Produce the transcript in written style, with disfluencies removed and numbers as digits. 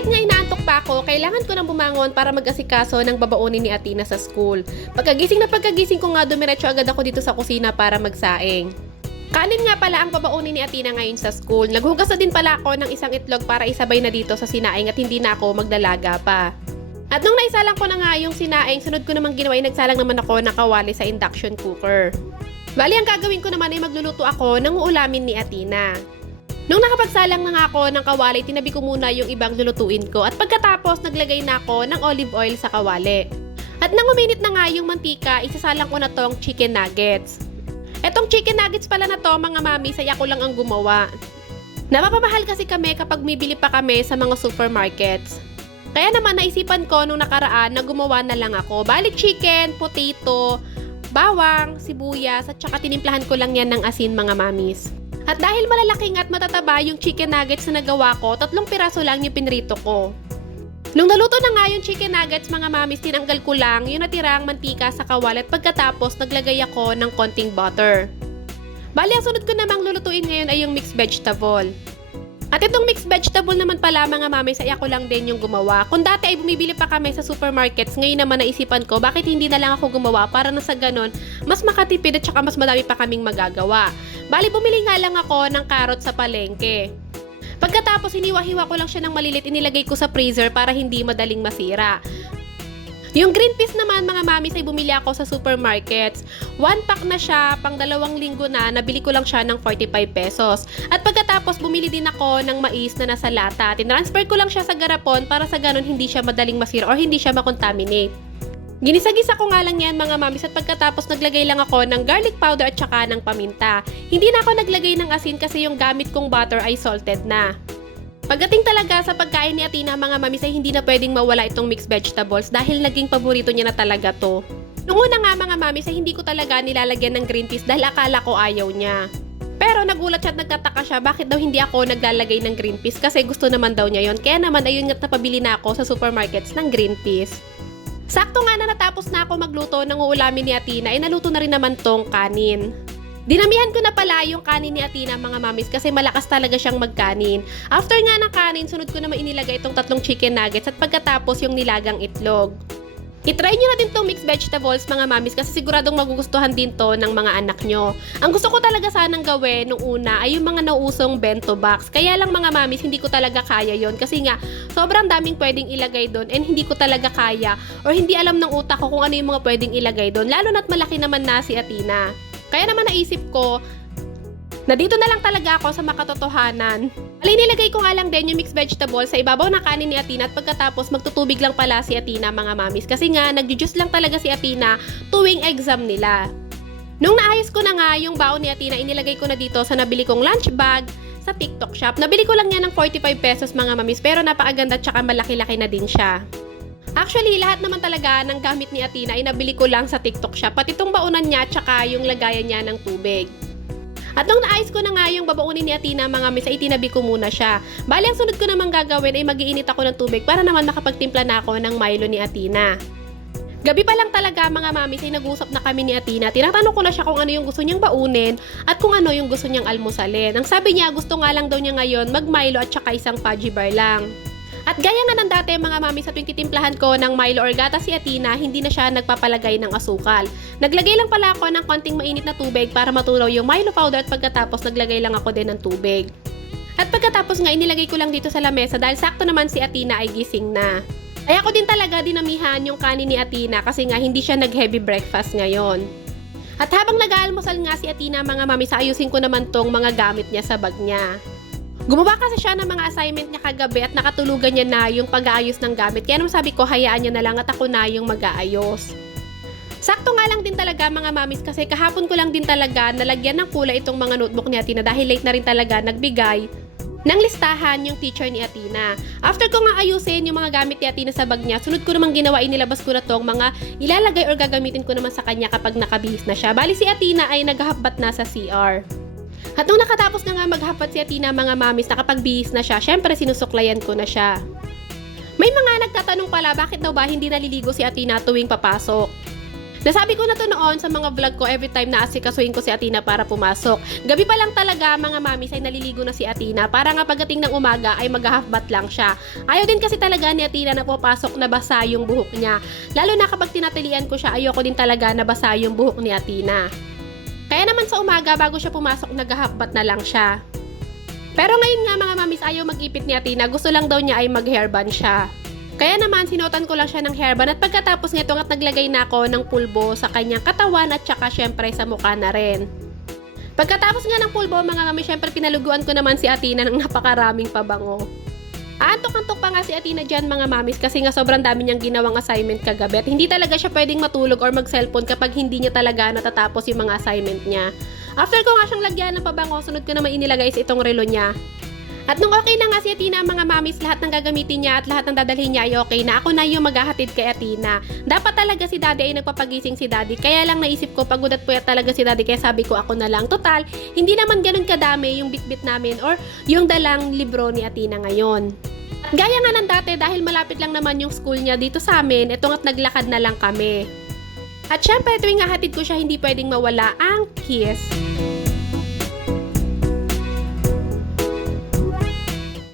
Kahit nga inaantok pa ako, kailangan ko nang bumangon para mag-asikaso ng babaunin ni Athena sa school. Pagkagising ko nga, dumiretso agad ako dito sa kusina para magsaing. Kanin nga pala ang babaunin ni Athena ngayon sa school. Naghugas na din pala ako ng isang itlog para isabay na dito sa sinaing at hindi na ako magdalaga pa. At nung naisalang ko na nga yung sinaing, sunod ko namang ginawa ay nagsalang naman ako ng kawali sa induction cooker. Bali, ang gagawin ko naman ay magluluto ako ng uulamin ni Athena. Nung nakapagsalang na nga ako ng kawali, tinabi ko muna yung ibang lulutuin ko at pagkatapos naglagay na ako ng olive oil sa kawali. At nang uminit na nga yung mantika, isasalang ko na tong chicken nuggets. Etong chicken nuggets pala na to, mga mami, saya ko lang ang gumawa. Napapamahal kasi kami kapag bibili pa kami sa mga supermarkets. Kaya naman naisipan ko nung nakaraan na gumawa na lang ako. Bali, chicken, potato, bawang, sibuyas, at saka tinimplahan ko lang yan ng asin, mga mamis. At dahil malalaking at matataba yung chicken nuggets na nagawa ko, 3 piraso lang yung pinrito ko. Nung naluto na nga yung chicken nuggets, mga mamis, tinanggal ko lang yung natirang mantika sa kawali at pagkatapos naglagay ako ng konting butter. Bali, ang sunod ko namang lulutuin ngayon ay yung mixed vegetable. At itong mixed vegetable naman pala, mga mamis, ay ako lang din yung gumawa. Kung dati ay bumibili pa kami sa supermarkets, ngayon naman naisipan ko bakit hindi na lang ako gumawa para na sa ganon mas makatipid at saka mas madami pa kaming magagawa. Bali, bumili nga lang ako ng carrot sa palengke. Pagkatapos, hiniwa-hiwa ko lang siya ng malilit, inilagay ko sa freezer para hindi madaling masira. Yung green peas naman, mga mamis, ay bumili ako sa supermarkets. 1 pack na siya, pang 2 linggo na, nabili ko lang siya ng 45 pesos. At pagkatapos, bumili din ako ng mais na nasa lata. Tinransfer ko lang siya sa garapon para sa ganun hindi siya madaling masira or hindi siya makontaminate. Ginisagisa ko nga lang yan, mga mamis, at pagkatapos naglagay lang ako ng garlic powder at saka ng paminta. Hindi na ako naglagay ng asin kasi yung gamit kong butter ay salted na. Pagdating talaga sa pagkain ni Athena, mga mamis, ay hindi na pwedeng mawala itong mixed vegetables dahil naging paborito niya na talaga to. Nung una nga, mga mamis, ay hindi ko talaga nilalagyan ng green peas dahil akala ko ayaw niya. Pero nagulat siya at nagtataka siya bakit daw hindi ako naglalagay ng green peas kasi gusto naman daw niya yon. Kaya naman ayun nga't napabili na ako sa supermarkets ng green peas. Sakto nga na natapos na ako magluto ng uulamin ni Athena, ay naluto na rin naman tong kanin. Dinamihan ko na pala yung kanin ni Athena, mga mamis, kasi malakas talaga siyang magkanin. After nga ng kanin, sunod ko naman inilagay itong 3 chicken nuggets at pagkatapos yung nilagang itlog. I-try nyo na din itong mixed vegetables, mga mamis, kasi siguradong magugustuhan din to ng mga anak nyo. Ang gusto ko talaga sanang gawin nung una ay yung mga nauusong bento box. Kaya lang, mga mamis, hindi ko talaga kaya yon kasi nga sobrang daming pwedeng ilagay doon and hindi ko talaga kaya or hindi alam ng utak ko kung ano yung mga pwedeng ilagay doon, lalo na't malaki naman na si Athena. Kaya naman naisip ko na dito na lang talaga ako sa makatotohanan. Alay, nilagay ko nga lang din yung mixed vegetables sa ibabaw ng kanin ni Athena at pagkatapos magtutubig lang pala si Athena, mga mamis, kasi nga nagjujuice lang talaga si Athena tuwing exam nila. Nung naayos ko na nga yung baon ni Athena, inilagay ko na dito sa nabili kong lunch bag sa TikTok shop. Nabili ko lang yan ng 45 pesos, mga mamis, pero napakaganda at saka malaki-laki na din siya. Actually, lahat naman talaga ng gamit ni Athena ay nabili ko lang sa TikTok shop. Pati itong baunan niya at saka yung lagayan niya ng tubig. At nung naayos ko na nga yung babaunin ni Athena, mga miss, ay tinabi ko muna siya. Bali, ang sunod ko namang gagawin ay mag-iinit ako ng tubig para naman makapagtimpla na ako ng Milo ni Athena. Gabi pa lang talaga, mga mamis, ay nag-usap na kami ni Athena. Tinatanong ko na siya kung ano yung gusto niyang baunin at kung ano yung gusto niyang almusalin. Ang sabi niya, gusto nga lang daw niya ngayon mag-Milo at saka isang fudgy bar lang. At gaya nga ng dati, mga mami, sa tuwing titimplahan ko ng Milo or gatas si Athena, hindi na siya nagpapalagay ng asukal. Naglagay lang pala ako ng konting mainit na tubig para matunaw yung Milo powder at pagkatapos naglagay lang ako din ng tubig. At pagkatapos nga, inilagay ko lang dito sa lamesa dahil sakto naman si Athena ay gising na. Kaya ko din talaga dinamihan yung kanin ni Athena kasi nga hindi siya nag-heavy breakfast ngayon. At habang nag-aalmusal nga si Athena, mga mami, ayusin ko naman tong mga gamit niya sa bag niya. Gumawa kasi siya ng mga assignment niya kagabi at nakatulugan niya na yung pag-aayos ng gamit. Kaya naman sabi ko, hayaan niya na lang at ako na yung mag-aayos. Sakto nga lang din talaga, mga mamis, kasi kahapon ko lang din talaga nalagyan ng kulay itong mga notebook ni Athena dahil late na rin talaga nagbigay ng listahan yung teacher ni Athena. After ko nga ayusin yung mga gamit ni Athena sa bag niya, sunod ko namang ginawa, inilabas ko na tong mga ilalagay or gagamitin ko naman sa kanya kapag nakabihis na siya. Bali, si Athena ay naghahapbat na sa CR. At nung nakatapos na nga maghapat si Athena, mga mamis, nakapagbihis na siya, syempre sinusuklayan ko na siya. May mga nagtatanong pala bakit daw ba hindi naliligo si Athena tuwing papasok. Nasabi ko na to noon sa mga vlog ko every time na asikasuhin ko si Athena para pumasok. Gabi pa lang talaga mga mamis ay naliligo na si Athena para nga pagdating ng umaga ay mag-half bath lang siya. Ayaw din kasi talaga ni Athena na pupasok na basa yung buhok niya. Lalo na kapag tinatalian ko siya, ayoko din talaga na basa yung buhok ni Athena. Kaya naman sa umaga bago siya pumasok nag-half bath na lang siya. Pero ngayon nga mga mamis ayaw mag-ipit ni Athena, gusto lang daw niya ay mag-hairband siya. Kaya naman, sinuotan ko lang siya ng hairband at pagkatapos nito at naglagay na ako ng pulbo sa kanyang katawan at saka syempre sa mukha na rin. Pagkatapos nga ng pulbo, mga mami, syempre pinaluguan ko naman si Athena ng napakaraming pabango. Aantok-antok pa nga si Athena dyan mga mamis kasi nga sobrang dami niyang ginawang assignment kagabi at hindi talaga siya pwedeng matulog or mag-cellphone kapag hindi niya talaga natatapos yung mga assignment niya. After ko nga siyang lagyan ng pabango, sunod ko naman inilagay sa itong relo niya. At nung okay na nga si Athena mga mamis, lahat ng gagamitin niya at lahat ng dadalhin niya ay okay na. Ako na yung maghahatid kay Athena. Dapat talaga si daddy ay nagpapagising si daddy. Kaya lang naisip ko pagod at puyat talaga si daddy. Kaya sabi ko ako na lang. Total, hindi naman ganun kadami yung bitbit namin or yung dalang libro ni Athena ngayon. At gaya nga ng dati dahil malapit lang naman yung school niya dito sa amin, etong at naglakad na lang kami. At syempre tuwing hahatid ko siya hindi pwedeng mawala ang kiss.